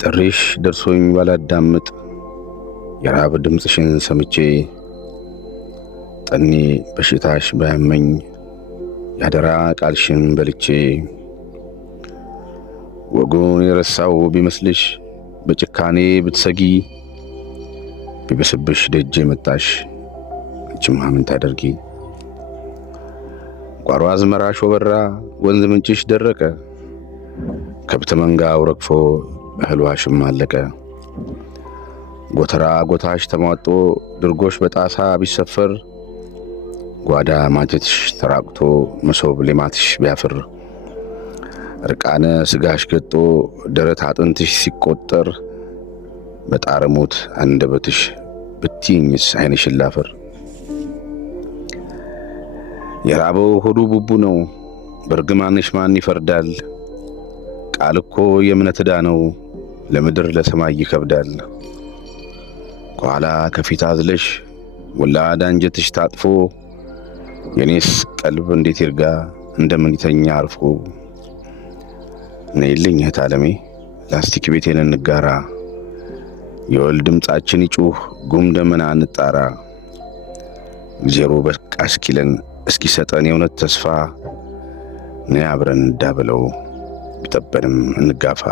ጥሪሽ ደርሶኝ ባላዳምጥ የራብ ድምጽሽን ሰምቼ ጠኔ በሽታሽ ባያመኝ ያደራ ቃልሽን በልቼ ወጉን የረሳው ቢመስልሽ በጭካኔ ብትሰጊ ቢበስብሽ ደጄ መጣሽ አንቺማ ምን ታደርጊ? ጓሮ አዝመራሽ ወበራ ወንዝ ምንጭሽ ደረቀ ከብት መንጋው ረግፎ እህሏሽም አለቀ። ጎተራ ጎታሽ ተሟጦ ድርጎሽ በጣሳ ቢሰፈር ጓዳ ማጀትሽ ተራቅቶ መሶብ ሌማትሽ ቢያፍር ርቃነ ስጋሽ ገጦ ደረት አጥንትሽ ሲቆጠር በጣረሞት አንደበትሽ ብትይኝስ ዓይንሽን ላፈር። የራበው ሆዱ ቡቡ ነው በርግማንሽ ማን ይፈርዳል? ቃል እኮ የእምነት ዕዳ ነው ለምድር ለሰማይ ይከብዳል። ከኋላ ከፊት አዝለሽ ወላድ አንጀትሽ ታጥፎ የኔስ ቀልብ እንዴት ይርጋ እንደምን ይተኛ አርፎ። ነይልኝ እህት ዓለሜ ላስቲክ ቤቴን እንጋራ የወል ድምጻችን ይጩህ ጉም ደመና እንጣራ። እግዚአብሔር በቃ እስኪለን እስኪሰጠን የእውነት ተስፋ ነይ አብረን እንዳበለው ቢጠበንም እንጋፋ።